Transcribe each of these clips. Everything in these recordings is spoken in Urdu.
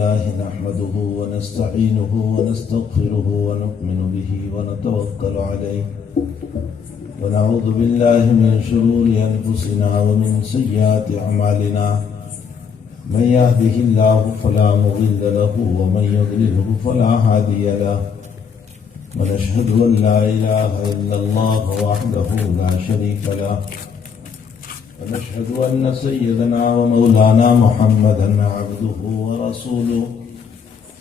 لله نحمده ونستعينه ونستغفره ونؤمن به ونتوكل عليه ونعوذ بالله من شرور أنفسنا ومن سيئات أعمالنا من يهده الله فلا مضل له ومن يضلله فلا هادي له ونشهد أن لا إله إلا الله وحده لا شريك له ونشهد أن سيدنا ومولانا محمدا عبده ورسوله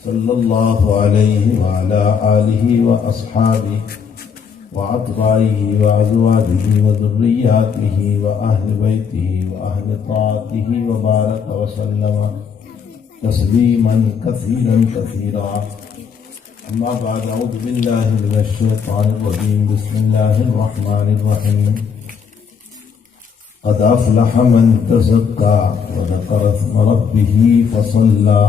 صلى الله عليه وعلى آله وأصحابه وأتباعه وأزواجه وذرياته وأهل بيته وأهل طاعته وبارك وسلم تسليما كثيرا كثيرا. أما بعد، أعوذ بالله من الشيطان الرجيم. بسم الله الرحمن الرحيم. قد أفلح من تزكى وذكر اسم ربه فصلى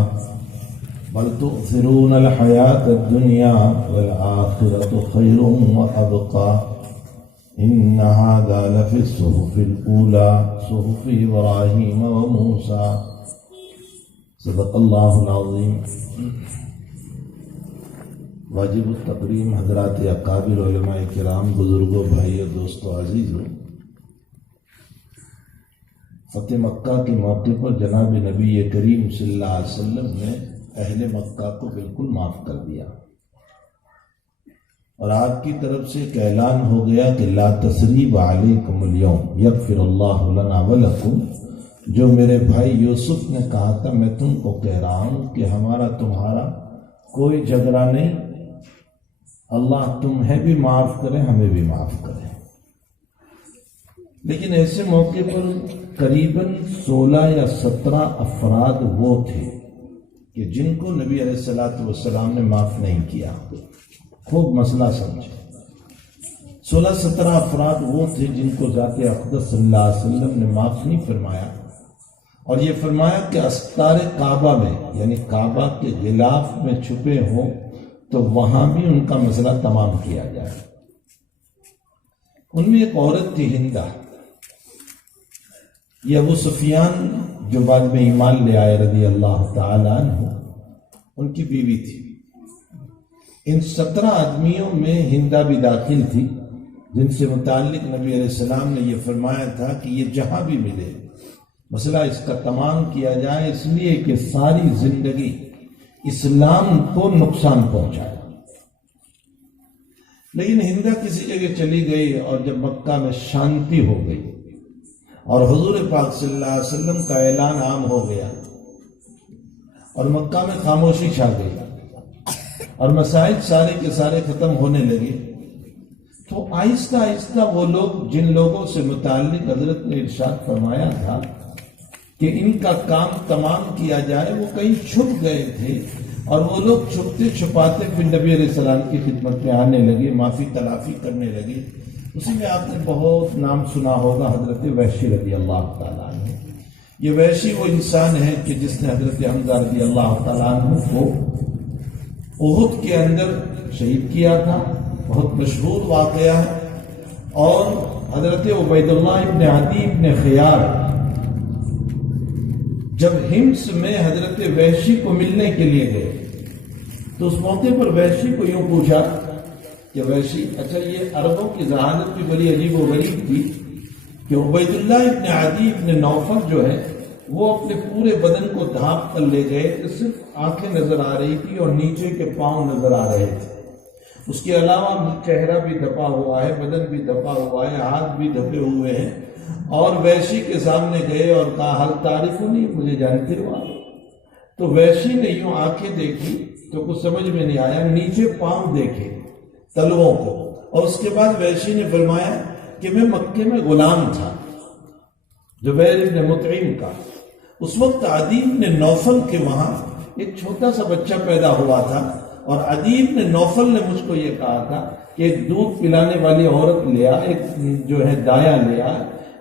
بل تؤثرون الحياة الدنيا والآخرة خير وأبقى إن هذا لفي الصحف الأولى صحف إبراهيم وموسى. صدق اللہ العظیم. واجب التکریم حضرات اکابر علماء کرام، بزرگوں، بھائیوں، دوستوں، عزیزوں، فتح مکہ کے موقع پر جناب نبی کریم صلی اللہ علیہ وسلم نے اہل مکہ کو بالکل معاف کر دیا، اور آپ کی طرف سے ایک اعلان ہو گیا کہ لا تثریب علیکم اليوم یغفر اللہ لنا ولکم. جو میرے بھائی یوسف نے کہا تھا، میں تم کو کہہ رہا ہوں کہ ہمارا تمہارا کوئی جھگڑا نہیں، اللہ تمہیں بھی معاف کرے، ہمیں بھی معاف کرے. لیکن ایسے موقع پر قریباً 16 یا 17 افراد وہ تھے کہ جن کو نبی علیہ السلام نے معاف نہیں کیا. خوب مسئلہ سمجھے. 16-17 افراد وہ تھے جن کو ذات اقدس صلی اللہ علیہ وسلم نے معاف نہیں فرمایا، اور یہ فرمایا کہ استار کعبہ میں، یعنی کعبہ کے غلاف میں چھپے ہوں تو وہاں بھی ان کا مسئلہ تمام کیا جائے. ان میں ایک عورت تھی ہندہ، یہ ابو سفیان جو بعد میں ایمان لے آئے رضی اللہ تعالیٰ عنہ، ان کی بیوی تھی. ان 17 آدمیوں میں ہندہ بھی داخل تھی، جن سے متعلق نبی علیہ السلام نے یہ فرمایا تھا کہ یہ جہاں بھی ملے مسئلہ اس کا تمام کیا جائے، اس لیے کہ ساری زندگی اسلام کو نقصان پہنچایا. لیکن ہندہ کسی جگہ چلی گئی، اور جب مکہ میں شانتی ہو گئی اور حضور پاک صلی اللہ علیہ وسلم کا اعلان عام ہو گیا اور مکہ میں خاموشی چھا گئی اور مسائل سارے کے سارے ختم ہونے لگے، تو آہستہ آہستہ وہ لوگ جن لوگوں سے متعلق حضرت نے ارشاد فرمایا تھا کہ ان کا کام تمام کیا جائے، وہ کہیں چھپ گئے تھے، اور وہ لوگ چھپتے چھپاتے پھر نبی علیہ السلام کی خدمت میں آنے لگے، معافی تلافی کرنے لگے. اسی میں آپ نے بہت نام سنا ہوگا حضرت وحشی رضی اللہ تعالیٰ عنہ. یہ وحشی وہ انسان ہے کہ جس نے حضرت حمزہ رضی اللہ تعالیٰ عنہ کو احد کے اندر شہید کیا تھا، بہت مشہور واقعہ ہے. اور حضرت عبید اللہ ابن عدی ابن خیار جب حمص میں حضرت وحشی کو ملنے کے لیے گئے تو اس موقع پر وحشی کو یوں پوچھا کہ وحشی، اچھا یہ عربوں کی ذہانت بھی بڑی عجیب و غریب تھی کہ عبید اللہ ابن عدی ابن نوفل جو ہے وہ اپنے پورے بدن کو ڈھانپ کر لے گئے کہ صرف آنکھیں نظر آ رہی تھی اور نیچے کے پاؤں نظر آ رہے تھے. اس کے علاوہ چہرہ بھی دھپا ہوا ہے، بدن بھی دھپا ہوا ہے، ہاتھ بھی دھپے ہوئے ہیں. اور وحشی کے سامنے گئے اور کہا حل تعریف نہیں، مجھے جانتے ہو آپ؟ تو وحشی نے یوں آنکھیں دیکھی تو کچھ سمجھ میں نہیں آیا، نیچے پاؤں دیکھے تلووں کو، اور اس کے بعد وحشی نے فرمایا کہ میں مکے میں غلام تھا زبیر ابن مطعم کا. اس وقت عدی ابن نوفل کے وہاں ایک چھوٹا سا بچہ پیدا ہوا تھا، اور عدی ابن نوفل نے مجھ کو یہ کہا تھا کہ ایک دودھ پلانے والی عورت لیا، ایک جو ہے دایا لیا،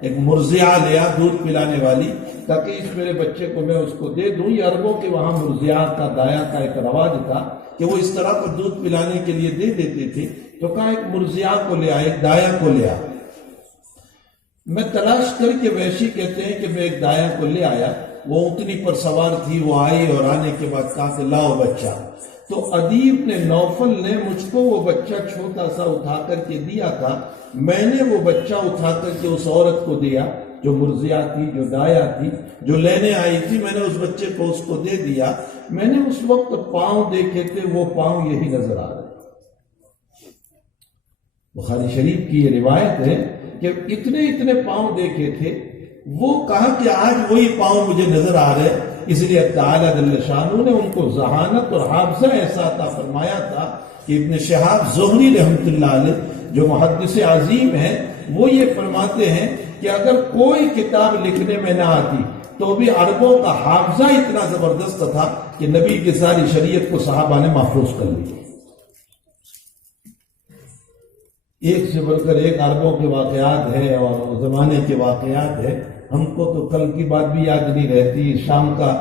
ایک مرضعہ لیا دودھ پلانے والی، تاکہ اس میرے بچے کو میں اس کو دے دوں. یہ عربوں کے وہاں مرضعہ کا، دایا کا ایک رواج تھا کہ وہ اس طرح کو دودھ پلانے کے لیے دے دیتے تھے. تو کہا ایک مرضعہ کو لیا، ایک دایا کو لیا. میں تلاش کر کے وحشی کہتے ہیں کہ میں ایک دایا کو لے آیا وہ اونٹنی پر سوار تھی، وہ آئی اور آنے کے بعد کہا کہ لاؤ بچہ. تو عدی بن نوفل نے مجھ کو وہ بچہ چھوٹا سا اٹھا کر کے دیا تھا. میں نے وہ بچہ اٹھا کر کے اس عورت کو دیا جو مرضیہ تھی، جو دایا تھی، جو لینے آئی تھی. میں نے اس بچے کو اس کو دے دیا. میں نے اس وقت پاؤں دیکھے تھے، وہ پاؤں یہی نظر آ رہے. بخاری شریف کی یہ روایت ہے کہ اتنے پاؤں دیکھے تھے. وہ کہا کہ آج وہی پاؤں مجھے نظر آ رہے. اس لیے تعالی جل شانہ نے ان کو ذہانت اور حافظہ ایسا عطا فرمایا تھا کہ ابن شہاب زہری رحمۃ اللہ علیہ جو محدث عظیم ہیں، وہ یہ فرماتے ہیں کہ اگر کوئی کتاب لکھنے میں نہ آتی تو بھی عربوں کا حافظہ اتنا زبردست تھا کہ نبی کی ساری شریعت کو صحابہ نے محفوظ کر لی. ایک سے بڑھ کر ایک عربوں کے واقعات ہے اور زمانے کے واقعات ہے. ہم کو تو کل کی بات بھی یاد نہیں رہتی، شام کا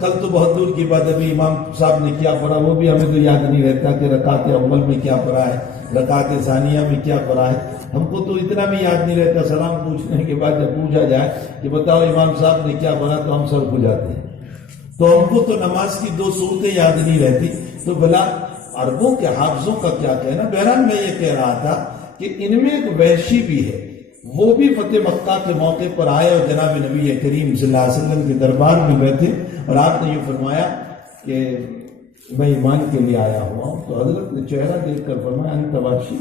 کل تو بہت دور کی بات. ابھی امام صاحب نے کیا پڑھا وہ بھی ہمیں تو یاد نہیں رہتا کہ رکعت اول میں کیا پڑھا ہے، رکعت ثانیہ میں کیا پڑھا ہے. ہم کو تو اتنا بھی یاد نہیں رہتا. سلام پوچھنے کے بعد جب پوچھا جائے کہ بتاؤ امام صاحب نے کیا پڑھا تو ہم سب ہو جاتے ہیں. تو ہم کو تو نماز کی 2 صورتیں یاد نہیں رہتی. تو بھلا عربوں کے حافظوں کا کیا کہنا. بہرحال میں یہ کہہ رہا تھا کہ ان میں ایک وحشی بھی ہے. وہ بھی فتح مکہ کے موقع پر آئے اور جناب نبی کریم صلی اللہ علیہ وسلم کے دربار میں بیٹھے اور آپ نے یہ فرمایا کہ میں ایمان کے لیے آیا ہوا ہوں. تو حضرت نے چہرہ دیکھ کر فرمایا انت وحشی.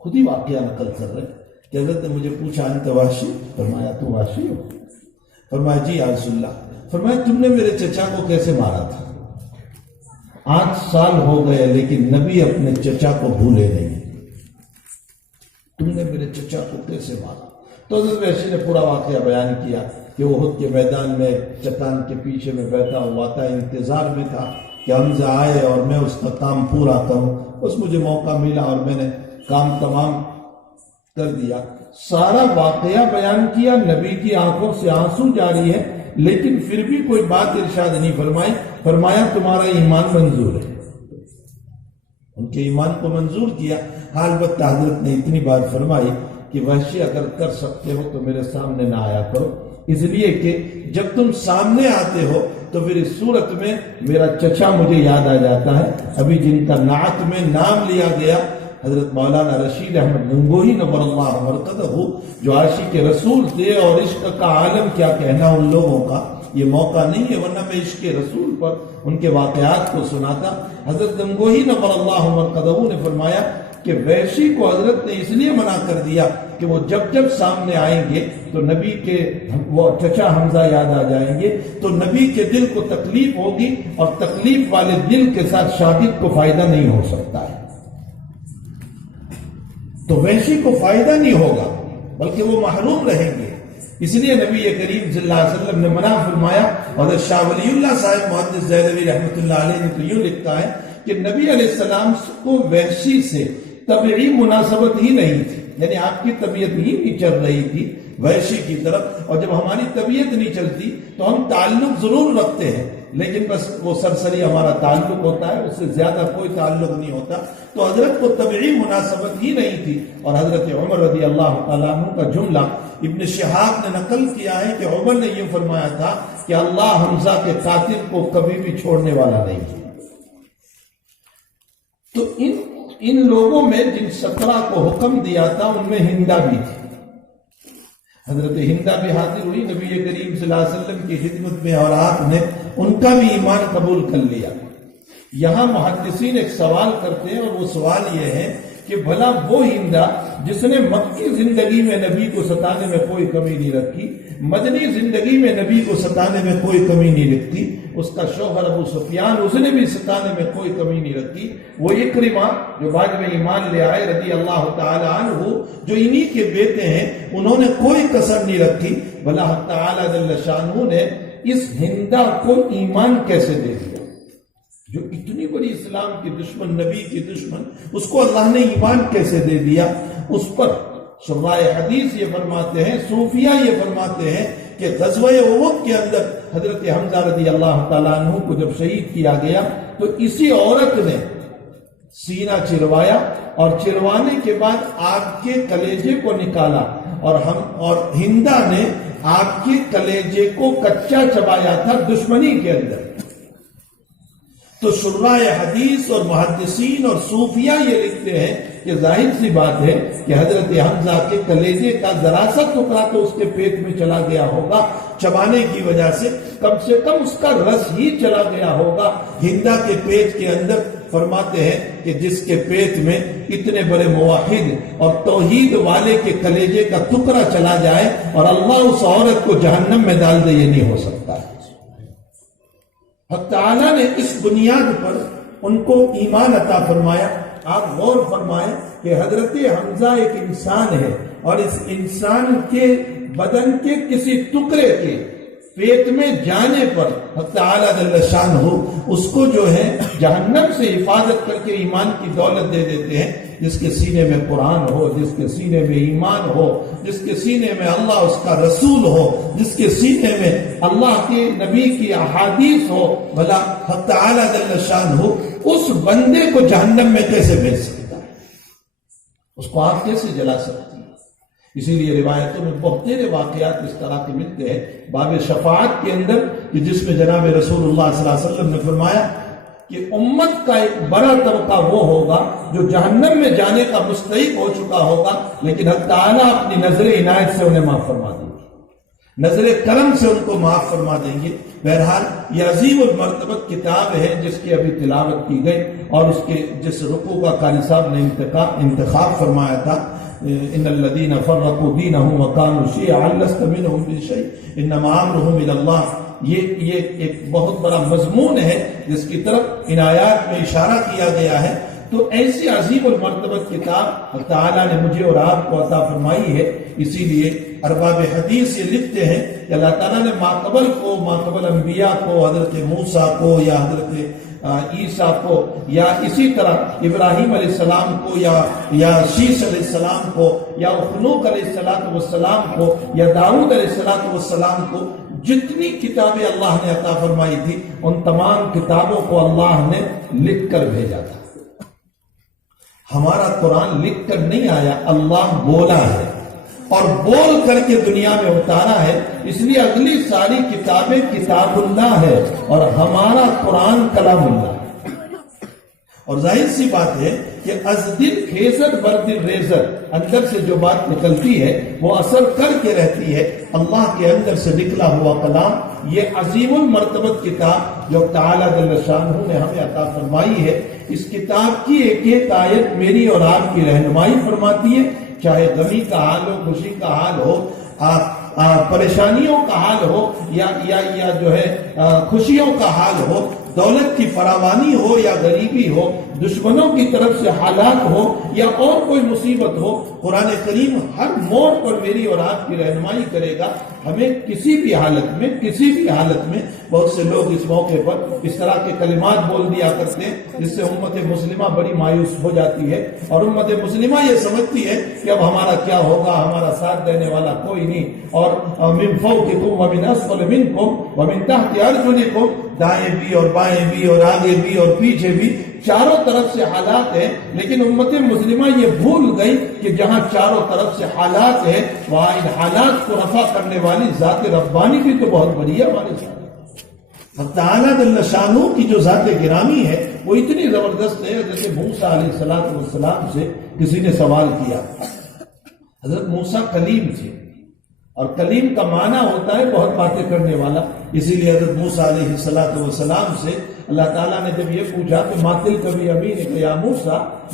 خود ہی واقعہ نقل کر رہے کہ حضرت نے مجھے پوچھا انت وحشی، فرمایا تو وحشی ہو؟ فرمایا جی یا رسول اللہ. فرمایا تم نے میرے چچا کو کیسے مارا تھا؟ 8 سال ہو گئے لیکن نبی اپنے چچا کو بھولے نہیں. تم نے میرے چچا کو کیسے مارا؟ تو حضرت وحشی نے پورا واقعہ بیان کیا کہ احد کے میدان میں چٹان کے پیچھے میں بیٹھا ہوا تھا، انتظار میں تھا کہ حمزہ آئے اور میں اس کا کام پورا کروں. بس مجھے موقع ملا اور میں نے کام تمام کر دیا. سارا واقعہ بیان کیا. نبی کی آنکھوں سے آنسو جاری ہے لیکن پھر بھی کوئی بات ارشاد نہیں فرمائی. فرمایا تمہارا ایمان منظور ہے. ان کے ایمان کو منظور کیا. البتہ حضرت نے اتنی بات فرمائی کہ وحشی اگر کر سکتے ہو تو میرے سامنے نہ آیا کرو، اس لیے کہ جب تم سامنے آتے ہو تو پھر اس صورت میں میرا چچا مجھے یاد آ جاتا ہے. ابھی جن کا نعت میں نام لیا گیا حضرت مولانا رشید احمد گنگوہی نور اللہ مرقدہ جو عاشق رسول تھے، اور عشق کا عالم کیا کہنا ان لوگوں کا. یہ موقع نہیں ہے ورنہ میں عشق رسول پر ان کے واقعات کو سناتا. حضرت گنگوہی نور اللہ مرقدہ نے فرمایا کہ وحشی کو حضرت نے اس لیے منع کر دیا کہ وہ جب سامنے آئیں گے تو نبی کے وہ چچا حمزہ یاد آ جائیں گے تو نبی کے دل کو تکلیف ہوگی، اور تکلیف والے دل کے ساتھ شاگرد کو فائدہ نہیں ہو سکتا ہے. تو وحشی کو فائدہ نہیں ہوگا بلکہ وہ محروم رہیں گے. اس لیے نبی کریم صلی اللہ علیہ وسلم نے منع فرمایا. اور شاہ ولی اللہ صاحب محدث دہلوی رحمۃ اللہ علیہ نے تو یوں لکھتا ہے کہ نبی علیہ السلام کو وحشی سے طبعی مناسبت ہی نہیں تھی، یعنی آپ کی طبیعت ہی نہیں چل رہی تھی وحشی کی طرف. اور جب ہماری طبیعت نہیں چلتی تو ہم تعلق ضرور رکھتے ہیں لیکن بس وہ سرسری ہمارا تعلق ہوتا ہے، اس سے زیادہ کوئی تعلق نہیں ہوتا. تو حضرت کو طبعی مناسبت ہی نہیں تھی. اور حضرت عمر رضی اللہ تعالیٰ عنہ کا جملہ ابن شہاب نے نقل کیا ہے کہ عمر نے یہ فرمایا تھا کہ اللہ حمزہ کے قاتل کو کبھی بھی چھوڑنے والا نہیں. تو ان لوگوں میں جن 17 کو حکم دیا تھا ان میں ہندا بھی تھی. حضرت ہندا بھی حاضر ہوئی نبی کریم صلی اللہ علیہ وسلم کی خدمت میں اور آپ نے ان کا بھی ایمان قبول کر لیا. یہاں محدثین ایک سوال کرتے ہیں اور وہ سوال یہ ہے کہ بھلا وہ ہندا جس نے مکی زندگی میں نبی کو ستانے میں کوئی کمی نہیں رکھی، مدنی زندگی میں نبی کو ستانے میں کوئی کمی نہیں رکھتی، اس کا شوہر ابو سفیان اس نے بھی ستانے میں کوئی کمی نہیں رکھی، وہ اکرمہ جو بعد میں ایمان لے آئے رضی اللہ تعالی عنہ جو انہی کے بیٹے ہیں انہوں نے کوئی کسر نہیں رکھی. بھلا حق تعالی جل شانہ نے اس ہندا کو ایمان کیسے دے دیا جو اتنی بڑی اسلام کی دشمن، نبی کی دشمن، اس کو اللہ نے ایمان کیسے دے دیا؟ اس پر شراح حدیث یہ فرماتے ہیں، صوفیہ یہ فرماتے ہیں کہ غزوہ احد کے اندر حضرت حمزہ رضی اللہ تعالیٰ عنہ کو جب شہید کیا گیا تو اسی عورت نے سینہ چروایا اور چروانے کے بعد آگ کے کلیجے کو نکالا اور ہندا نے آپ کے کلیجے کو کچا چبایا تھا دشمنی کے اندر۔ تو شراح حدیث اور محدثین اور صوفیہ یہ لکھتے ہیں کہ ظاہر سی بات ہے کہ حضرت حمزہ کے کلیجے کا ذرا سا ٹکڑا تو اس کے پیٹ میں چلا گیا ہوگا، چبانے کی وجہ سے کم اس کا رس ہی چلا گیا ہوگا۔ ہندا کے پیٹ کے اندر فرماتے ہیں کہ جس کے پیٹ میں اتنے بڑے موحد اور توحید والے کے کلیجے کا ٹکڑا چلا جائے اور اللہ اس عورت کو جہنم میں ڈال دے، یہ نہیں ہو سکتا ہے۔ حق تعالیٰ نے اس بنیاد پر ان کو ایمان عطا فرمایا۔ آپ غور فرمائیں کہ حضرت حمزہ ایک انسان ہے اور اس انسان کے بدن کے کسی ٹکڑے کے پیٹ میں جانے پر حق تعالیٰ جل شانہ اس کو جو ہے جہنم سے حفاظت کر کے ایمان کی دولت دے دیتے ہیں۔ جس کے سینے میں قرآن ہو، جس کے سینے میں ایمان ہو، جس کے سینے میں اللہ اس کا رسول ہو، جس کے سینے میں اللہ کے نبی کی احادیث ہو، بھلا حق تعالیٰ جل شانہ اس بندے کو جہنم میں کیسے بھیج سکتا ہے؟ اس کو آپ کیسے جلا سکتی ہے؟ اسی لیے روایتوں میں بہت سارے واقعات اس طرح کے ملتے ہیں۔ باب شفاعت کے اندر جس میں جناب رسول اللہ صلی اللہ علیہ وسلم نے فرمایا کہ امت کا ایک بڑا طبقہ وہ ہوگا جو جہنم میں جانے کا مستحق ہو چکا ہوگا، لیکن حق تعالیٰ اپنی نظر عنایت سے انہیں معاف فرما دیں گے، نظر کرم سے ان کو معاف فرما دیں گے۔ بہرحال یہ عظیم المرتبت کتاب ہے جس کی ابھی تلاوت کی گئی، اور اس کے جس رکوع کا قاری صاحب نے انتخاب فرمایا تھا، ان الذین فرقوا دینهم وکانوا شیعا لست منهم فی شیء انما امرهم الی اللہ، یہ ایک بہت بڑا مضمون ہے جس کی طرف ان آیات میں اشارہ کیا گیا ہے۔ تو ایسی عظیم المرتبت کتاب اللہ تعالیٰ نے مجھے اور آپ کو عطا فرمائی ہے۔ اسی لیے ارباب حدیث یہ لکھتے ہیں کہ اللہ تعالیٰ نے ماقبل انبیاء کو، حضرت موسیٰ کو یا حضرت عیسیٰ کو، یا اسی طرح ابراہیم علیہ السلام کو یا شیش علیہ السلام کو، یا اخنوق علیہ السلام کو، یا داؤد علیہ السلام کو، جتنی کتابیں اللہ نے عطا فرمائی تھی ان تمام کتابوں کو اللہ نے لکھ کر بھیجا تھا۔ ہمارا قرآن لکھ کر نہیں آیا، اللہ بولا ہے اور بول کر کے دنیا میں اتارا ہے، اس لیے اگلی ساری کتابیں کتاب اللہ ہے اور ہمارا قرآن کلام اللہ ہے۔ اور ظاہر سی بات ہے کہ از دل خیزر بر دل ریزر، اندر سے جو بات نکلتی ہے وہ اثر کر کے رہتی ہے۔ اللہ کے اندر سے نکلا ہوا کلام، یہ عظیم المرتبت کتاب جو تعالیٰ جل شانہ نے ہمیں عطا فرمائی ہے، اس کتاب کی ایک ایک آیت میری اور آپ کی رہنمائی فرماتی ہے، چاہے غمی کا حال ہو، خوشی کا حال ہو، پریشانیوں کا حال ہو، یا جو ہے خوشیوں کا حال ہو، دولت کی فراوانی ہو یا غریبی ہو، دشمنوں کی طرف سے حالات ہو یا اور کوئی مصیبت ہو، قرآن کریم ہر موڑ پر میری اور آپ کی رہنمائی کرے گا۔ ہمیں کسی بھی حالت میں بہت سے لوگ اس موقع پر اس طرح کے کلمات بول دیا کرتے ہیں جس سے امت مسلمہ بڑی مایوس ہو جاتی ہے، اور امت مسلمہ یہ سمجھتی ہے کہ اب ہمارا کیا ہوگا، ہمارا ساتھ دینے والا کوئی نہیں، اور من فوقکم ومن اسفل منکم ومن تحت ارجلکم، دائیں بھی اور بائیں بھی اور آگے بھی اور پیچھے بھی، چاروں طرف سے حالات ہیں، لیکن امت مسلمہ یہ بھول گئی کہ جہاں چاروں طرف سے حالات ہیں وہاں ان حالات کو رفع کرنے والی ذات ربانی بھی تو بہت بڑی ہے ہمارے ساتھ۔ حق تعالیٰ جل شانہ کی جو ذات گرامی ہے وہ اتنی زبردست ہے۔ حضرت موسیٰ علیہ السلام سے کسی نے سوال کیا، حضرت موسیٰ کلیم تھے، اور کلیم کا معنی ہوتا ہے بہت باتیں کرنے والا، اسی لیے حضرت موسیٰ علیہ السلام سے اللہ تعالیٰ نے جب یہ پوچھا کہ ماتل کبھی امین ہے کہ یا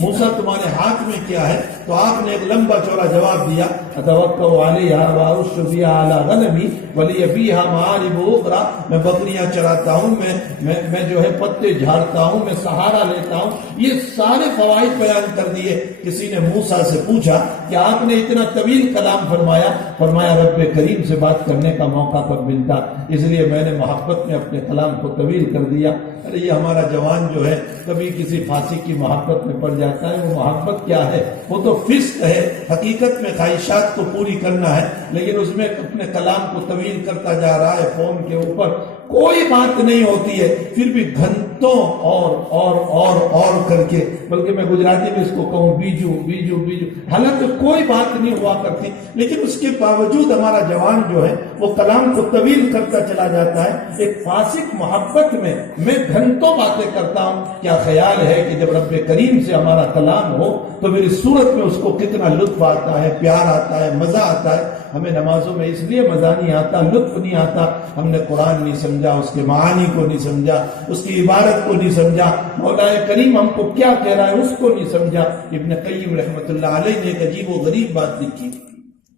موسیٰ تمہارے ہاتھ میں کیا ہے، تو آپ نے ایک لمبا چوڑا جواب دیا، اتوکل علیہا واعش بہا علی غنمی ولی فیہا معارب اخری، میں بکریاں چراتا ہوں، میں جو ہے پتے جھاڑتا ہوں، میں سہارا لیتا ہوں۔ یہ سارے فوائد بیان کر دیے۔ کسی نے موسیٰ سے پوچھا کہ آپ نے اتنا طویل کلام فرمایا رب کریم سے بات کرنے کا موقع پر ملتا، اس لیے میں نے محبت میں اپنے کلام کو طویل کر دیا۔ ارے یہ ہمارا جوان جو ہے کبھی کسی پھانسی کی محبت میں پڑ جاتا ہے، وہ محبت کیا ہے، وہ تو فسق ہے، حقیقت میں خواہشات کو پوری کرنا ہے، لیکن اس میں اپنے کلام کو طویل کرتا جا رہا ہے، فون کے اوپر کوئی بات نہیں ہوتی ہے، پھر بھی گھنٹوں اور کر کے، بلکہ میں گجراتی میں اس کو کہوں بیجو بیجو بیجو، حالانکہ کوئی بات نہیں ہوا کرتی، لیکن اس کے باوجود ہمارا جوان جو ہے وہ کلام کو طویل کرتا چلا جاتا ہے۔ ایک فاسق محبت میں گھنٹوں باتیں کرتا ہوں، کیا خیال ہے کہ جب رب کریم سے ہمارا کلام ہو تو میری صورت میں اس کو کتنا لطف آتا ہے، پیار آتا ہے، مزہ آتا ہے۔ ہمیں نمازوں میں اس لیے مزہ نہیں آتا، لطف نہیں آتا، ہم نے قرآن نہیں سمجھا، اس کے معانی کو نہیں سمجھا، اس کی عبارت کو نہیں سمجھا، مولا کریم ہم کو کیا کہہ رہا ہے اس کو نہیں سمجھا۔ ابن قیم رحمۃ اللہ علیہ نے ایک عجیب و غریب بات لکھی۔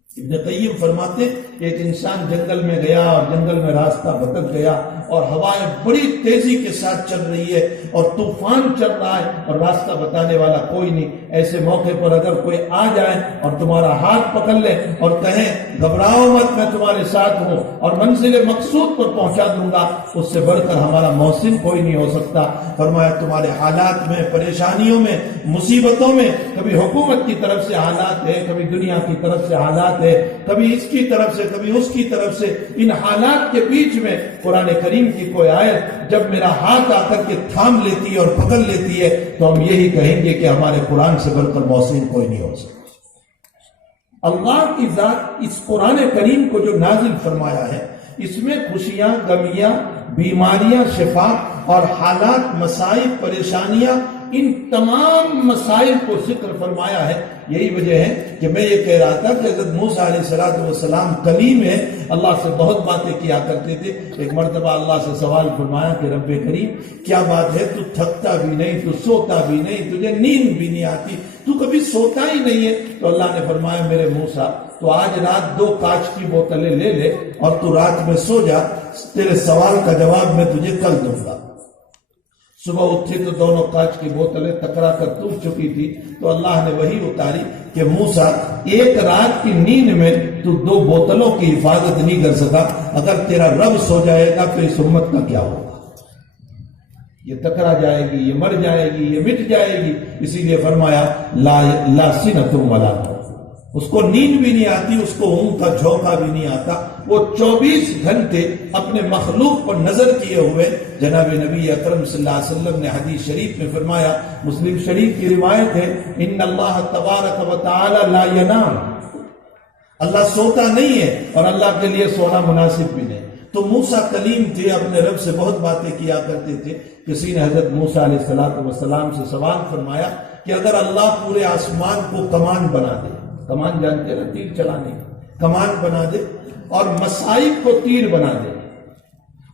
ابن قیم فرماتے ایک انسان جنگل میں گیا اور جنگل میں راستہ بھٹک گیا اور ہوائیں بڑی تیزی کے ساتھ چل رہی ہے اور طوفان چل رہا ہے اور راستہ بتانے والا کوئی نہیں۔ ایسے موقع پر اگر کوئی آ جائے اور تمہارا ہاتھ پکڑ لے اور کہیں گھبراؤ مت، میں تمہارے ساتھ ہوں اور منزل مقصود پر پہنچا دوں گا، اس سے بڑھ کر ہمارا محسن کوئی نہیں ہو سکتا۔ فرمایا تمہارے حالات میں، پریشانیوں میں، مصیبتوں میں، کبھی حکومت کی طرف سے حالات ہے، کبھی دنیا کی طرف سے حالات ہے، کبھی اس کی طرف سے، کبھی اس کی طرف سے، ان حالات کے بیچ میں قرآن کریم کی کوئی آیت جب میرا ہاتھ آ کر کے تھام لیتی ہے اور پکڑ لیتی ہے تو ہم یہی کہیں گے کہ ہمارے قرآن سے بڑھ کر محسن کوئی نہیں ہو سکتا۔ اللہ کی ذات اس قرآن کریم کو جو نازل فرمایا ہے، اس میں خوشیاں، غمیاں، بیماریاں، شفا اور حالات، مسائل، پریشانیاں، ان تمام مسائل کو ذکر فرمایا ہے۔ یہی وجہ ہے کہ میں یہ کہہ رہا تھا کہ حضرت موسیٰ علیہ السلام کلیم ہے، اللہ سے بہت باتیں کیا کرتے تھے۔ ایک مرتبہ اللہ سے سوال فرمایا کہ رب کریم کیا بات ہے، تو تھکتا بھی نہیں، تو سوتا بھی نہیں، تجھے نیند بھی نہیں آتی، تو کبھی سوتا ہی نہیں ہے؟ تو اللہ نے فرمایا میرے موسیٰ تو آج رات 2 کانچ کی بوتلیں لے لے اور تو رات میں سو جا، تیرے سوال کا جواب میں تجھے کل دوں گا۔ صبح اٹھے تو دونوں کانچ کی بوتلیں ٹکرا کر ٹوٹ چکی تھی، تو اللہ نے وہی اتاری کہ موسیٰ ایک رات کی نیند میں تو 2 بوتلوں کی حفاظت نہیں کر سکا، اگر تیرا رب سو جائے گا تو اس امت کا کیا ہوگا؟ یہ ٹکرا جائے گی، یہ مر جائے گی، یہ مٹ جائے گی۔ اسی لیے فرمایا لا سنۃ ولا نوم، اس کو نیند بھی نہیں آتی، اس کو اونگ کا جھونکا بھی نہیں آتا۔ وہ 24 گھنٹے اپنے مخلوق پر نظر کیے ہوئے، جناب نبی اکرم صلی اللہ علیہ وسلم نے حدیث شریف میں فرمایا، مسلم شریف کی روایت ہے، ان اللہ تبارک و تعالی لا ینام، اللہ سوتا نہیں ہے اور اللہ کے لیے سونا مناسب بھی نہیں۔ تو موسیٰ کلیم تھے، اپنے رب سے بہت باتیں کیا کرتے تھے۔ کسی نے حضرت موسیٰ علیہ السلام سے سوال فرمایا کہ اگر اللہ پورے آسمان کو کمان بنا دے، کمان جانتے ہیں تیر چلانے، کمان بنا دے اور مصائب کو تیر بنا دے،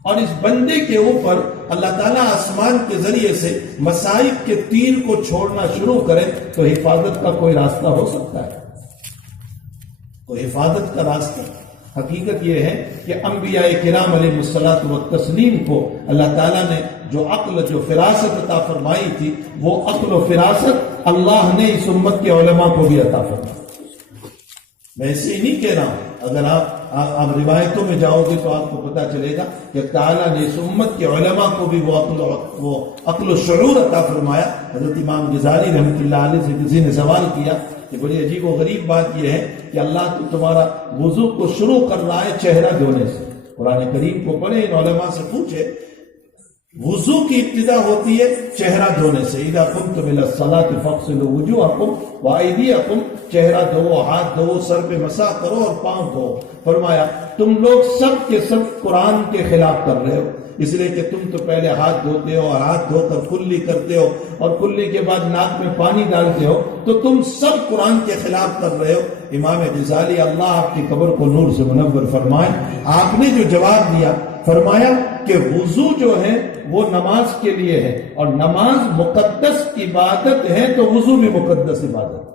اور اس بندے کے اوپر اللہ تعالیٰ آسمان کے ذریعے سے مصائب کے تیر کو چھوڑنا شروع کرے، تو حفاظت کا کوئی راستہ ہو سکتا ہے؟ کوئی حفاظت کا راستہ؟ حقیقت یہ ہے کہ انبیاء کرام علیہ الصلوۃ والتسلیم کو اللہ تعالیٰ نے جو عقل، جو فراست عطا فرمائی تھی، وہ عقل و فراست اللہ نے اس امت کے علماء کو بھی عطا فرمائی۔ میں ایسے ہی نہیں کہہ رہا ہوں، اگر آپ روایتوں میں جاؤ گے تو آپ کو پتا چلے گا کہ تعالیٰ نے اس امت کے علماء کو بھی وہ عقل و شعور عطا فرمایا۔ حضرت امام غزالی رحمۃ اللہ علیہ سے کسی نے سوال کیا کہ بڑی عجیب و غریب بات یہ ہے کہ اللہ تو تمہارا وضو کو شروع کر رہا ہے چہرہ دھونے سے، قرآن کریم کو پڑھے، ان علماء سے پوچھے، وضو کی ابتدا ہوتی ہے چہرہ دھونے سے، اذا قمتم الی الصلاۃ فاغسلوا وجوہکم وایدیکم، چہرہ دھو، ہاتھ دھو، سر پہ مسح کرو اور پاؤں دھو۔ فرمایا تم لوگ سب کے سب قرآن کے خلاف کر رہے ہو، اس لیے کہ تم تو پہلے ہاتھ دھوتے ہو اور ہاتھ دھو کر کلی کرتے ہو اور کلی کے بعد ناک میں پانی ڈالتے ہو، تو تم سب قرآن کے خلاف کر رہے ہو۔ امام غزالی اللہ آپ کی قبر کو نور سے منور فرمائے، آپ نے جو جواب دیا، فرمایا کہ وضو جو ہے وہ نماز کے لیے ہے، اور نماز مقدس عبادت ہے تو وضو بھی مقدس عبادت ہے،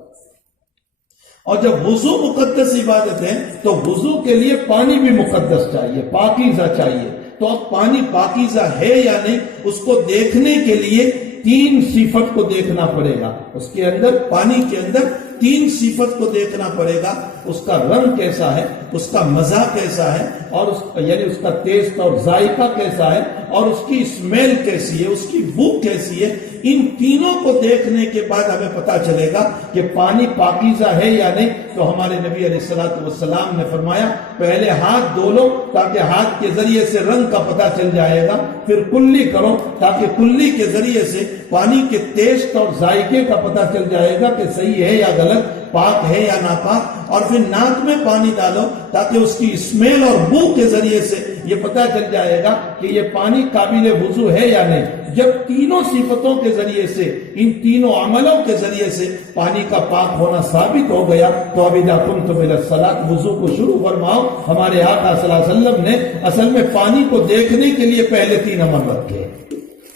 اور جب وضو مقدس عبادت ہے تو وضو کے لیے پانی بھی مقدس چاہیے، پاکیزہ چاہیے۔ تو اب پانی پاکیزہ ہے یا نہیں، اس کو دیکھنے کے لیے 3 صفت کو دیکھنا پڑے گا، اس کے اندر، پانی کے اندر 3 صفت کو دیکھنا پڑے گا۔ اس کا رنگ کیسا ہے، اس کا مزہ کیسا ہے، اور یعنی اس کا ٹیسٹ اور ذائقہ کیسا ہے، اور اس کی اسمیل کیسی ہے، اس کی بو کیسی ہے، ان تینوں کو دیکھنے کے بعد ہمیں پتا چلے گا کہ پانی پاکیزہ ہے یا نہیں۔ تو ہمارے نبی علیہ الصلوۃ والسلام نے فرمایا پہلے ہاتھ دھو لو تاکہ ہاتھ کے ذریعے سے رنگ کا پتہ چل جائے گا، پھر کلی کرو تاکہ کلی کے ذریعے سے پانی کے ٹیسٹ اور ذائقے کا پتہ چل جائے گا کہ صحیح ہے یا غلط، پاک ہے یا ناپاک، اور پھر ناک میں پانی ڈالو تاکہ اس کی اسمیل اور بو کے ذریعے سے یہ پتہ چل جائے گا کہ یہ پانی قابل وضو ہے یا نہیں۔ جب تینوں صفتوں کے ذریعے سے، ان تینوں عملوں کے ذریعے سے پانی کا پاک ہونا ثابت ہو گیا تو اب اذا قمتم الی الصلاۃ، وضو کو شروع فرماؤ۔ ہمارے آقا صلی اللہ علیہ وسلم نے اصل میں پانی کو دیکھنے کے لیے پہلے 3 امر رکھے۔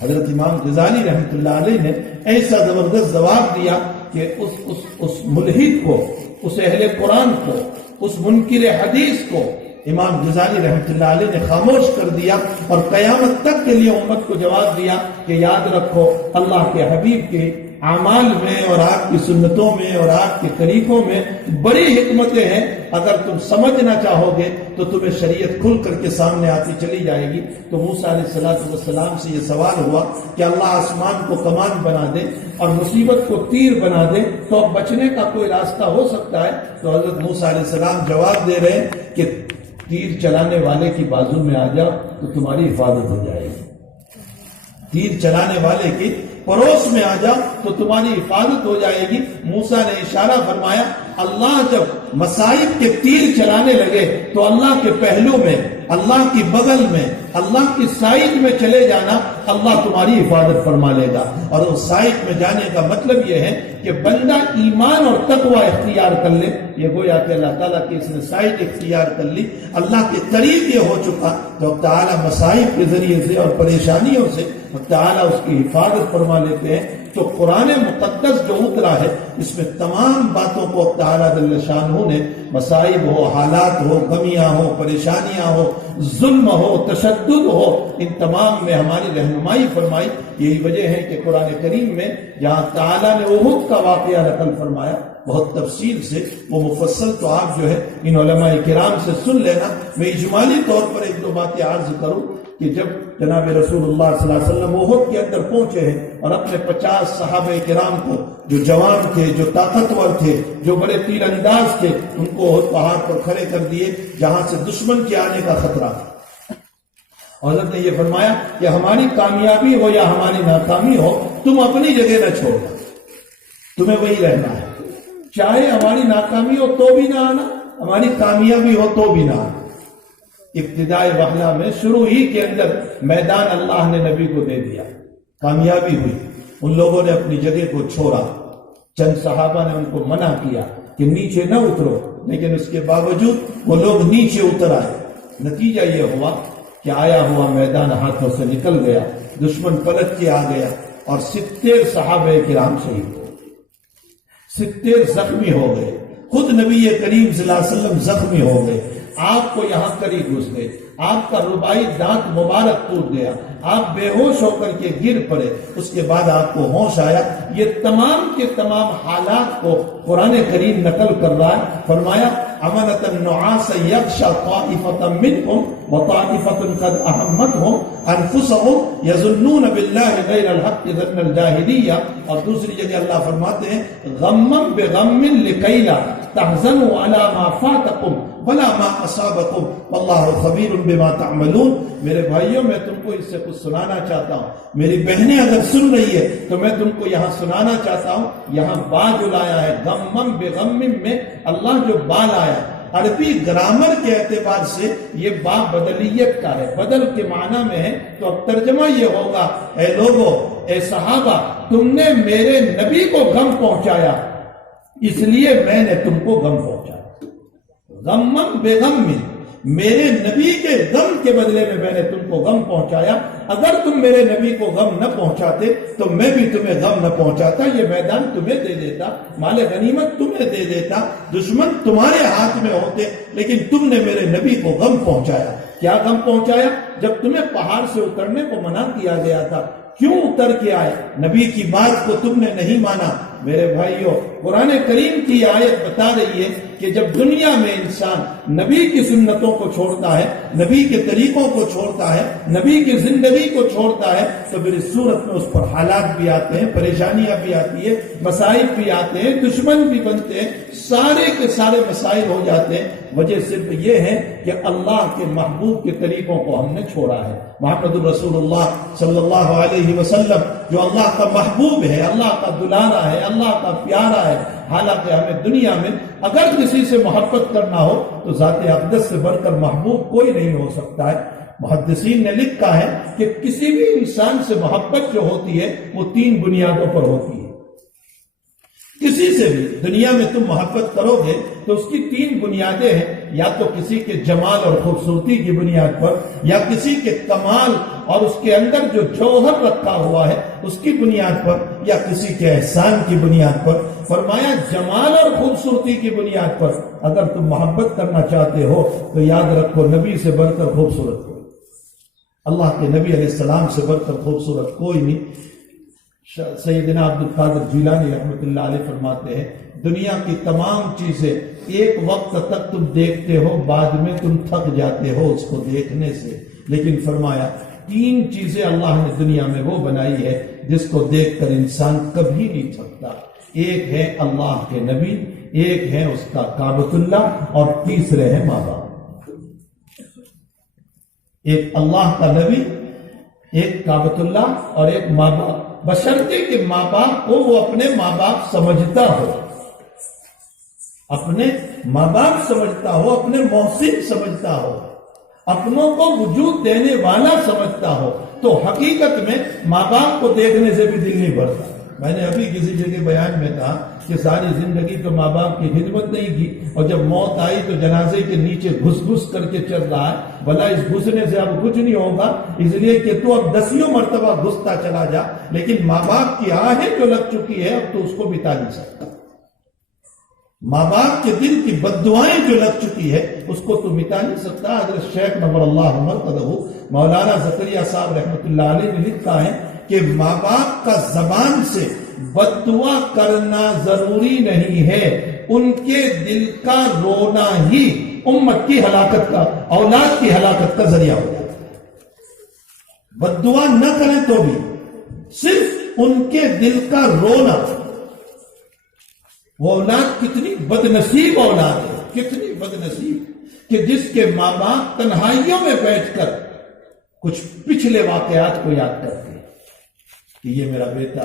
حضرت امام غزالی رحمۃ اللہ علیہ نے ایسا زبردست جواب دیا کہ اس ملحد کو، اس اہل قرآن کو، اس منکر حدیث کو امام غزالی رحمۃ اللہ علیہ نے خاموش کر دیا، اور قیامت تک کے لیے امت کو جواب دیا کہ یاد رکھو اللہ کے حبیب کے اعمال میں اور آپ کی سنتوں میں اور آپ کے طریقوں میں بڑی حکمتیں ہیں، اگر تم سمجھنا چاہو گے تو تمہیں شریعت کھل کر کے سامنے آتی چلی جائے گی۔ تو موسیٰ علیہ السلام سے یہ سوال ہوا کہ اللہ آسمان کو کمان بنا دے اور مصیبت کو تیر بنا دے تو اب بچنے کا کوئی راستہ ہو سکتا ہے؟ تو حضرت موسیٰ علیہ السلام جواب دے رہے ہیں کہ تیر چلانے والے کی بازو میں آ جاؤ تو تمہاری حفاظت ہو جائے گی، تیر چلانے والے کی پڑوس میں آ جاؤ تو تمہاری حفاظت ہو جائے گی۔ موسیٰ نے اشارہ فرمایا اللہ جب مصائب کے تیر چلانے لگے تو اللہ کے پہلو میں، اللہ کی بغل میں، اللہ کی سائد میں چلے جانا، اللہ تمہاری حفاظت فرما لے گا۔ اور اس سائد میں جانے کا مطلب یہ ہے کہ بندہ ایمان اور تقوی اختیار کر لے، یہ گویا کہ اللہ تعالیٰ کی اس نے سائد اختیار کر لی، اللہ کے قریب یہ ہو چکا تو اب تعالیٰ مصائب کے ذریعے سے اور پریشانیوں سے اب تعالیٰ اس کی حفاظت فرما لیتے ہیں۔ تو قرآن مقدس جو اترا ہے اس میں تمام باتوں کو اب تعالیٰ جل شانہ نے، مصائب ہو، حالات ہو، غمیاں ہو، پریشانیاں ہو، ظلم ہو، تشدد ہو، ان تمام میں ہماری رہنمائی فرمائی۔ یہی وجہ ہے کہ قرآن کریم میں جہاں تعالیٰ نے احد کا واقعہ نقل فرمایا بہت تفصیل سے، وہ مفصل تو آپ جو ہے ان علماء کرام سے سن لینا۔ میں اجمالی طور پر 1-2 باتیں عرض کروں کہ جب جناب رسول اللہ صلی اللہ علیہ وسلم احد کے اندر پہنچے ہیں اور اپنے 50 صحابہ کرام کو، جو جوان تھے، جو طاقتور تھے، جو بڑے تیر انداز تھے، ان کو احد پہاڑ پر کھڑے کر دیے جہاں سے دشمن کے آنے کا خطرہ تھا۔ حضرت نے یہ فرمایا کہ ہماری کامیابی ہو یا ہماری ناکامی ہو، تم اپنی جگہ نہ چھوڑنا، تمہیں وہی رہنا ہے، چاہے ہماری ناکامی ہو تو بھی نہ آنا، ہماری کامیابی ہو تو بھی نہ آنا۔ ابتدائی وحلہ میں شروع ہی کے اندر میدان اللہ نے نبی کو دے دیا، کامیابی ہوئی، ان لوگوں نے اپنی جگہ کو چھوڑا، چند صحابہ نے ان کو منع کیا کہ نیچے نہ اترو، لیکن اس کے باوجود وہ لوگ نیچے اتر آئے۔ نتیجہ یہ ہوا کہ آیا ہوا میدان ہاتھوں سے نکل گیا، دشمن پلٹ کے آ گیا اور 70 صحابہ کرام شہید ہو گئے، 70 زخمی ہو گئے، خود نبی کریم صلی اللہ علیہ وسلم زخمی ہو گئے، آپ کو یہاں کری گھس گئے، آپ کا رباعی دانت مبارک ٹوٹ گیا، آپ بے ہوش ہو کر کے گر پڑے، اس کے بعد آپ کو ہوش آیا۔ یہ تمام کے تمام حالات کو قرآن کریم نقل کر رہا ہے۔ فرمایا امنۃ النعاس یغشی طائفۃ منکم وطائفۃ قد اہمتہم انفسہم یظنون باللہ غیر الحق ظن الجاہلیہ، اور دوسری جگہ اللہ فرماتے ہیں غما بغم لکی لا تحزنوا علی ما فاتکم ولا ما اصابکم واللہ خبیر بما تعملون۔ میرے بھائیوں، میں تم کو اس سے کچھ سنانا چاہتا ہوں، میری بہنیں اگر سن رہی ہے تو میں تم کو یہاں سنانا چاہتا ہوں۔ یہاں با جو لایا ہے غمم بغم میں، اللہ جو با لایا ہے، عربی گرامر کے اعتبار سے یہ با بدلیت کا ہے، بدل کے معنی میں ہے، تو اب ترجمہ یہ ہوگا اے لوگو، اے صحابہ، تم نے میرے نبی کو غم پہنچایا اس لیے میں نے تم کو غم پہنچایا۔ غمم بغم، میرے نبی کے غم کے بدلے میں نے تم کو غم پہنچایا، اگر تم میرے نبی کو غم نہ پہنچاتے تو میں بھی تمہیں غم نہ پہنچاتا، یہ میدان تمہیں دے دیتا، مال غنیمت تمہیں دے دیتا، دشمن تمہارے ہاتھ میں ہوتے، لیکن تم نے میرے نبی کو غم پہنچایا۔ کیا غم پہنچایا؟ جب تمہیں پہاڑ سے اترنے کو منع کیا گیا تھا، کیوں اتر کے آئے؟ نبی کی بات کو تم نے نہیں مانا۔ میرے بھائیوں، قرآن کریم کی آیت بتا رہی ہے کہ جب دنیا میں انسان نبی کی سنتوں کو چھوڑتا ہے، نبی کے طریقوں کو چھوڑتا ہے، نبی کی زندگی کو چھوڑتا ہے، تو پھر اس صورت میں اس پر حالات بھی آتے ہیں، پریشانیاں بھی آتی ہیں، مسائل بھی آتے ہیں، دشمن بھی بنتے ہیں، سارے کے سارے مسائل ہو جاتے ہیں۔ وجہ صرف یہ ہے کہ اللہ کے محبوب کے طریقوں کو ہم نے چھوڑا ہے۔ محمد الرسول اللہ صلی اللہ علیہ وسلم جو اللہ کا محبوب ہے، اللہ کا دلارا ہے، اللہ کا پیارا ہے، حالانکہ ہمیں دنیا میں اگر کسی سے محبت کرنا ہو تو ذات اقدس سے بڑھ کر محبوب کوئی نہیں ہو سکتا ہے۔ محدثین نے لکھا ہے کہ کسی بھی انسان سے محبت جو ہوتی ہے وہ 3 بنیادوں پر ہوتی ہے۔ کسی سے بھی دنیا میں تم محبت کرو گے تو اس کی 3 بنیادیں ہیں، یا تو کسی کے جمال اور خوبصورتی کی بنیاد پر، یا کسی کے کمال اور اس کے اندر جو جوہر رکھا ہوا ہے اس کی بنیاد پر، یا کسی کے احسان کی بنیاد پر۔ فرمایا جمال اور خوبصورتی کی بنیاد پر اگر تم محبت کرنا چاہتے ہو تو یاد رکھو نبی سے بڑھ کر خوبصورت کوئی، اللہ کے نبی علیہ السلام سے بڑھ کر خوبصورت کوئی نہیں۔ سیدنا عبد القادر جیلانی رحمۃ اللہ علیہ فرماتے ہیں دنیا کی تمام چیزیں ایک وقت تک تم دیکھتے ہو، بعد میں تم تھک جاتے ہو اس کو دیکھنے سے، لیکن فرمایا 3 چیزیں اللہ نے دنیا میں وہ بنائی ہے جس کو دیکھ کر انسان کبھی نہیں تھکتا۔ ایک ہے اللہ کے نبی، ایک ہے اس کا کعبۃ اللہ، اور تیسرے ہے ماں باپ۔ ایک اللہ کا نبی، ایک کعبۃ اللہ، اور ایک ماں باپ، بشرطے کہ ماں باپ کو وہ اپنے ماں باپ سمجھتا ہو، اپنے ماں باپ سمجھتا ہو، اپنے محسن سمجھتا ہو، اپنوں کو وجود دینے والا سمجھتا ہو، تو حقیقت میں ماں باپ کو دیکھنے سے بھی دل نہیں بھرتا۔ میں نے ابھی کسی جگہ بیان میں کہا کہ ساری زندگی تو ماں باپ کی خدمت نہیں کی، اور جب موت آئی تو جنازے کے نیچے گھس گھس کر کے چل رہا ہے، بھلا اس گھسنے سے اب کچھ نہیں ہوگا، اس لیے کہ تو اب 10 مرتبہ گھستا چلا جا، لیکن ماں باپ کی آہیں جو لگ چکی ہے اب تو اس کو مٹا نہیں سکتا۔ ماں باپ کے دل کی بددعائیں جو لگ چکی ہے اس کو تو مٹا نہیں سکتا۔ حضرت شیخ نور اللہ مرقدہ مولانا زکریا صاحب رحمۃ اللہ علیہ نے لکھا ہے کہ ماں باپ کا زبان سے بددعا کرنا ضروری نہیں ہے، ان کے دل کا رونا ہی امت کی ہلاکت کا، اولاد کی ہلاکت کا ذریعہ ہو جاتا ہے۔ بددعا نہ کریں تو بھی صرف ان کے دل کا رونا، وہ اولاد کتنی بد نصیب اولاد ہے، کتنی بد نصیب کہ جس کے ماں باپ تنہائیوں میں بیٹھ کر کچھ پچھلے واقعات کو یاد کرتے ہیں کہ یہ میرا بیٹا،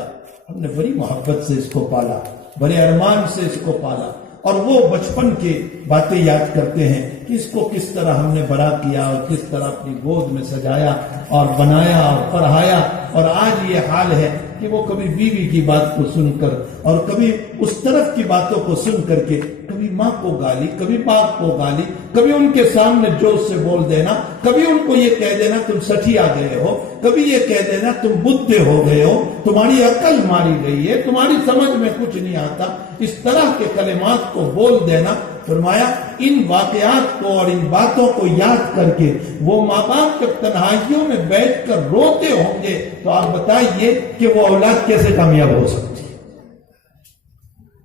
ہم نے بڑی محبت سے اس کو پالا، بڑے ارمان سے اس کو پالا، اور وہ بچپن کی باتیں یاد کرتے ہیں کہ اس کو کس طرح ہم نے بڑا کیا اور کس طرح اپنی گود میں سجایا اور بنایا اور پڑھایا، اور آج یہ حال ہے کہ وہ کبھی بیوی کی بات کو سن کر اور کبھی اس طرف کی باتوں کو سن کر کے کبھی ماں کو گالی، کبھی باپ کو گالی، کبھی ان کے سامنے جوش سے بول دینا، کبھی ان کو یہ کہہ دینا تم سٹھی آ گئے ہو، کبھی یہ کہہ دینا تم بدھے ہو گئے ہو، تمہاری عقل ماری گئی ہے، تمہاری سمجھ میں کچھ نہیں آتا، اس طرح کے کلمات کو بول دینا۔ فرمایا ان واقعات کو اور ان باتوں کو یاد کر کے وہ ماں باپ جب تنہائیوں میں بیٹھ کر روتے ہوں گے تو آپ بتائیے کہ وہ اولاد کیسے کامیاب ہو سکتی ہے۔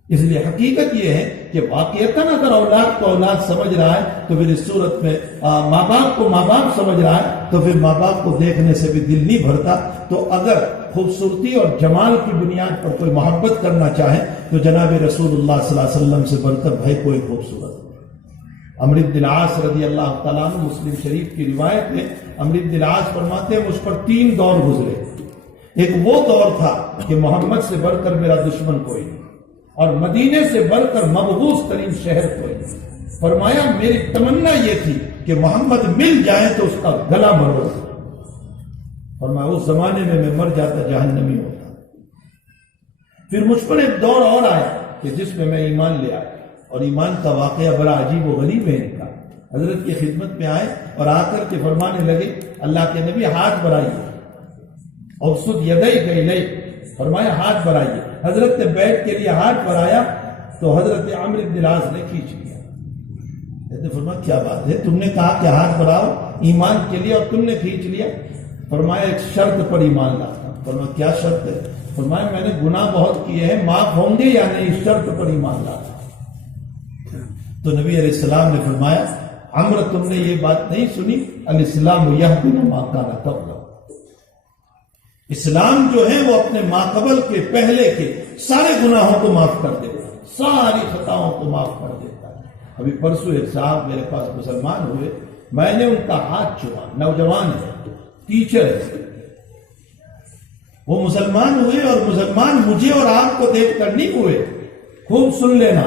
اس لیے حقیقت یہ ہے کہ واقعتاً اگر اولاد کو اولاد سمجھ رہا ہے تو پھر اس صورت میں ماں باپ کو ماں باپ سمجھ رہا ہے تو پھر ماں باپ کو دیکھنے سے بھی دل نہیں بھرتا۔ تو اگر خوبصورتی اور جمال کی بنیاد پر کوئی محبت کرنا چاہے تو جناب رسول اللہ صلی اللہ علیہ وسلم سے بڑھ کر بھائی کوئی خوبصورت ہے۔ عمرو بن العاص رضی اللہ تعالیٰ عنہ، مسلم شریف کی روایت ہے، عمرو بن العاص فرماتے ہیں مجھ پر 3 دور گزرے۔ ایک وہ دور تھا کہ محمد سے بڑھ کر میرا دشمن کوئی نہیں، اور مدینے سے بڑھ کر مبغوض ترین شہر کوئی نہیں۔ فرمایا میری تمنا یہ تھی کہ محمد مل جائے تو اس کا گلا مروڑ دوں، فرمایا اس زمانے میں مر جاتا، جہنمی ہوتا۔ پھر مجھ پر ایک دور اور آیا کہ جس میں میں ایمان لے آیا، اور ایمان کا واقعہ بڑا عجیب و غریب ہے ان کا۔ حضرت کی خدمت میں آئے اور آ کر کے فرمانے لگے اللہ کے نبی ہاتھ بڑھائیے، اور سد یدئی گئی، فرمایا ہاتھ بڑھائیے۔ حضرت نے بیٹھ کے لیے ہاتھ بڑھایا تو حضرت عمرو بن العاص نے کھینچ لیا۔ فرمایا کیا بات ہے، تم نے کہا کہ ہاتھ بڑھاؤ ایمان کے لیے اور تم نے کھینچ لیا؟ فرمایا ایک شرط پر ایمان لاتا ہوں. فرمایا کیا شرط ہے؟ فرمایا میں نے گناہ بہت کیے ہیں، معاف ہوں گے یا نہیں، اس شرط پر ایمان لاتا ہوں. تو نبی علیہ السلام نے فرمایا عمرو تم نے یہ بات نہیں سنی، الاسلام یہدم ما کان قبلہ، اسلام جو ہے وہ اپنے ماقبل کے پہلے کے سارے گناہوں کو معاف کر دیتا ہے، ساری خطاؤں کو معاف کر دیتا ہے. ابھی پرسوں ایک صاحب میرے پاس مسلمان ہوئے، میں نے ان کا ہاتھ چھوا، نوجوان ہے، ٹیچر ہے، وہ مسلمان ہوئے اور مسلمان مجھے اور آپ کو دیکھ کر نہیں ہوئے. خوب سن لینا،